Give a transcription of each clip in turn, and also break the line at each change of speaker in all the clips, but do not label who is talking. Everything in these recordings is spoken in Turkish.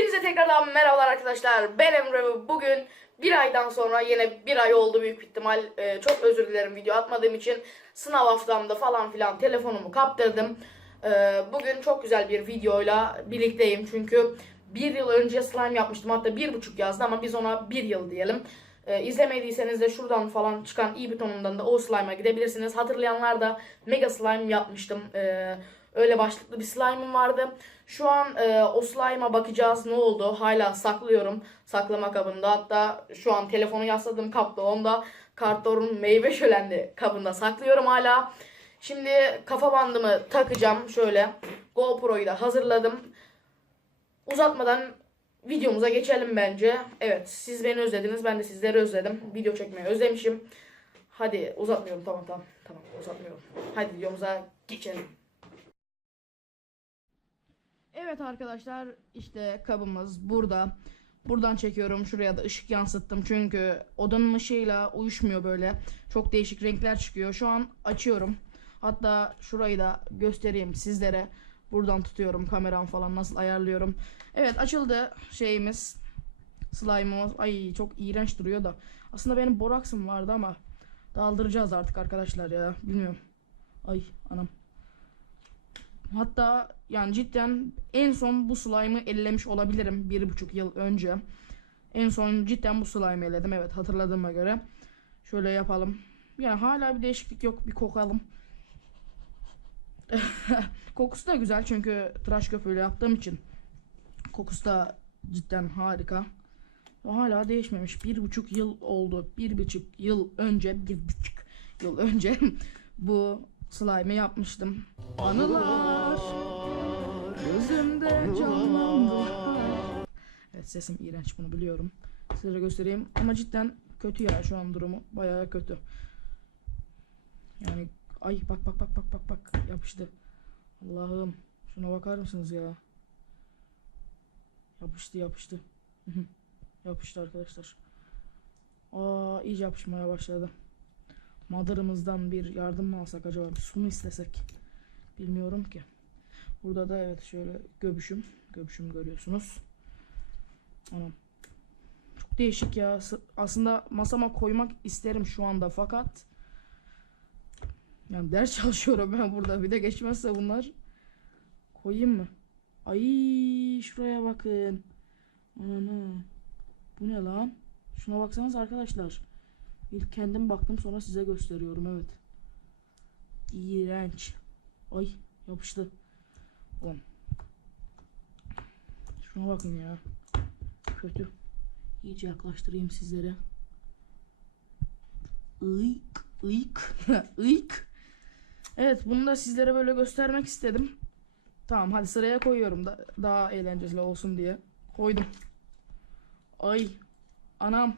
Hepinize tekrardan merhabalar arkadaşlar. Ben Emre ve bugün bir aydan sonra yine bir ay oldu büyük ihtimal. Ee, çok özür dilerim video atmadığım için. Sınav haftamda falan filan telefonumu kaptırdım. Ee, bugün çok güzel bir videoyla birlikteyim. Çünkü bir yıl önce slime yapmıştım. Hatta bir buçuk yazdı ama biz ona bir yıl diyelim. Ee, izlemediyseniz de şuradan falan çıkan i butonundan da o slime'a gidebilirsiniz. Hatırlayanlar da mega slime yapmıştım. Ee, öyle başlıklı bir slime'ım vardı. Şu an e, o slime'a bakacağız ne oldu. Hala saklıyorum saklama kabında. Hatta şu an telefonu yasladığım kapta onda kartların meyve şölenli kabında saklıyorum hala. Şimdi kafa bandımı takacağım şöyle. GoPro'yu da hazırladım. Uzatmadan videomuza geçelim bence. Evet siz beni özlediniz ben de sizleri özledim. Video çekmeyi özlemişim. Hadi uzatmıyorum tamam tamam. Tamam uzatmıyorum. Hadi videomuza geçelim. Evet arkadaşlar işte kabımız burada. Buradan çekiyorum. Şuraya da ışık yansıttım. Çünkü odanın ışığıyla uyuşmuyor böyle. Çok değişik renkler çıkıyor. Şu an açıyorum. Hatta şurayı da göstereyim sizlere. Buradan tutuyorum kameram falan nasıl ayarlıyorum. Evet açıldı şeyimiz. Slime'ımız. Ay çok iğrenç duruyor da. Aslında benim boraksım vardı ama daldıracağız artık arkadaşlar ya. Bilmiyorum. Ay anam. Hatta yani cidden en son bu slime'ı ellemiş olabilirim bir buçuk yıl önce. En son cidden bu slime'ı elledim evet hatırladığıma göre. Şöyle yapalım. Yani hala bir değişiklik yok bir kokalım. Kokusu da güzel çünkü tıraş köpüğüyle yaptığım için. Kokusu da cidden harika. Hala değişmemiş. Bir buçuk yıl oldu. Bir buçuk yıl önce, bir buçuk yıl önce bu slime'ı yapmıştım. Anılar gözümde canlandı. Evet sesim iğrenç bunu biliyorum. Size göstereyim ama cidden kötü ya şu an durumu bayağı kötü. Yani ay bak bak bak bak bak bak yapıştı. Allah'ım şuna bakar mısınız ya? Yapıştı yapıştı. yapıştı arkadaşlar. Aa iyice yapışmaya başladı. Mother'ımızdan bir yardım mı alsak acaba? Bir su mu istesek? Bilmiyorum ki. Burada da evet şöyle göbüşüm. Göbüşüm görüyorsunuz. Anam. Çok değişik ya. Aslında masama koymak isterim şu anda fakat yani ders çalışıyorum ben burada. Bir de geçmezse bunlar koyayım mı? Ay şuraya bakın. Ananı. Bu ne lan? Şuna baksanız arkadaşlar. İlk kendim baktım sonra size gösteriyorum evet. İğrenç. Ay yapıştı. Oğlum. Şuna bakın ya. Kötü. İyice yaklaştırayım sizlere. Iyk, iyk, iyk. Evet bunu da sizlere böyle göstermek istedim. Tamam hadi sıraya koyuyorum da daha eğlenceli olsun diye. Koydum. Ay anam.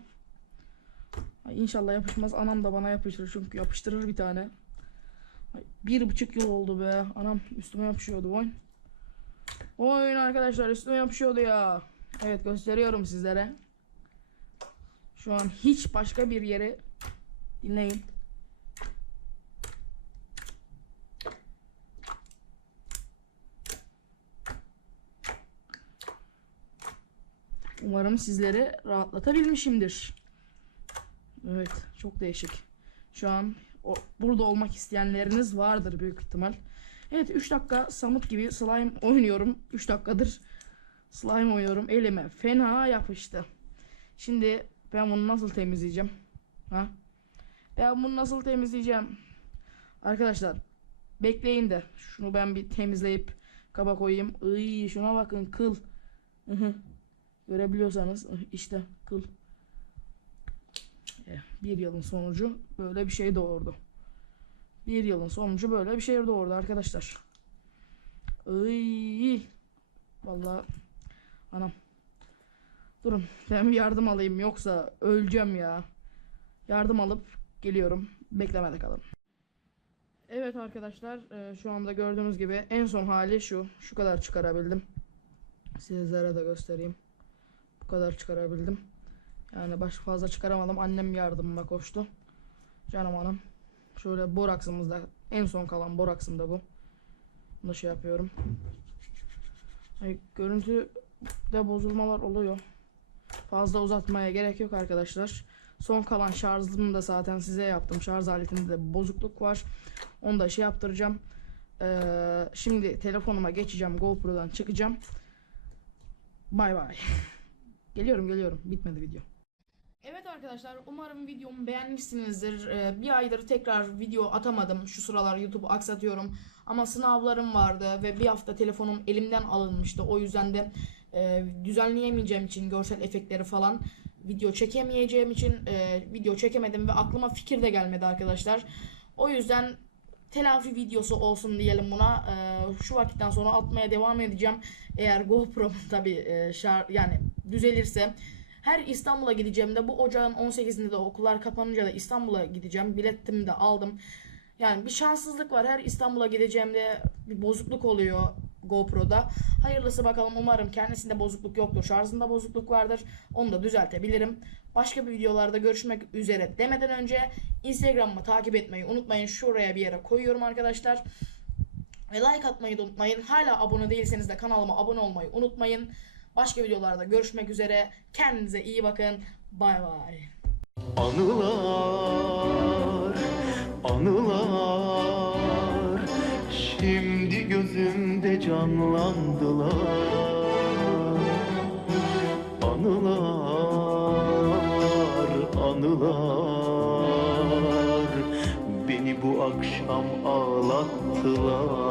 Ay inşallah yapışmaz. Anam da bana yapıştırır çünkü yapıştırır bir tane. Ay, bir buçuk yıl oldu be. Anam üstüme yapışıyordu oyun. Oyun arkadaşlar üstüme yapışıyordu ya. Evet gösteriyorum sizlere. Şu an hiç başka bir yere dinleyin. Umarım sizleri rahatlatabilmişimdir. Evet, çok değişik. Şu an o, burada olmak isteyenleriniz vardır büyük ihtimal. Evet 3 dakika samut gibi slime oynuyorum. 3 dakikadır slime oynuyorum. Elime fena yapıştı. Şimdi ben bunu nasıl temizleyeceğim? Ha? Ben bunu nasıl temizleyeceğim? Arkadaşlar bekleyin de şunu ben bir temizleyip kaba koyayım. Iy, şuna bakın kıl. Görebiliyorsanız işte kıl. Eh, Bir yılın sonucu böyle bir şey doğurdu. Bir yılın sonucu böyle bir şey doğurdu arkadaşlar. Iy. Vallahi anam. Durun ben bir yardım alayım yoksa öleceğim ya. Yardım alıp geliyorum. Beklemede kalın. Evet arkadaşlar e, şu anda gördüğünüz gibi en son hali şu. Şu kadar çıkarabildim. Sizlere de göstereyim. Bu kadar çıkarabildim. Yani başka fazla çıkaramadım. Annem yardımıma koştu. Canım hanım. Şöyle boraksımızda en son kalan boraksım da bu. Bunu şey yapıyorum. Ay, görüntü bozulmalar oluyor. Fazla uzatmaya gerek yok arkadaşlar. Son kalan şarjımı da zaten size yaptım. Şarj aletinde de bozukluk var. Onu da şey yaptıracağım. Ee, şimdi telefonuma geçeceğim. GoPro'dan çıkacağım. Bay bay. geliyorum geliyorum. Bitmedi video. Arkadaşlar umarım videomu beğenmişsinizdir. Ee, bir aydır tekrar video atamadım. Şu sıralar YouTube'u aksatıyorum. Ama sınavlarım vardı ve bir hafta telefonum elimden alınmıştı. O yüzden de e, düzenleyemeyeceğim için görsel efektleri falan video çekemeyeceğim için e, video çekemedim ve aklıma fikir de gelmedi arkadaşlar. O yüzden telafi videosu olsun diyelim buna. Ee, şu vakitten sonra atmaya devam edeceğim. Eğer GoPro tabi yani düzelirse. Her İstanbul'a gideceğimde bu ocağın 18'inde de okullar kapanınca da İstanbul'a gideceğim. Biletimi de aldım. Yani bir şanssızlık var. Her İstanbul'a gideceğimde bir bozukluk oluyor GoPro'da. Hayırlısı bakalım. Umarım kendisinde bozukluk yoktur. Şarjında bozukluk vardır. Onu da düzeltebilirim. Başka bir videolarda görüşmek üzere demeden önce Instagram'ımı takip etmeyi unutmayın. Şuraya bir yere koyuyorum arkadaşlar. Ve like atmayı da unutmayın. Hala abone değilseniz de kanalıma abone olmayı unutmayın. Başka videolarda görüşmek üzere. Kendinize iyi bakın. Bay bay.
Anılar, anılar Şimdi gözümde canlandılar Anılar, anılar Beni bu akşam ağlattılar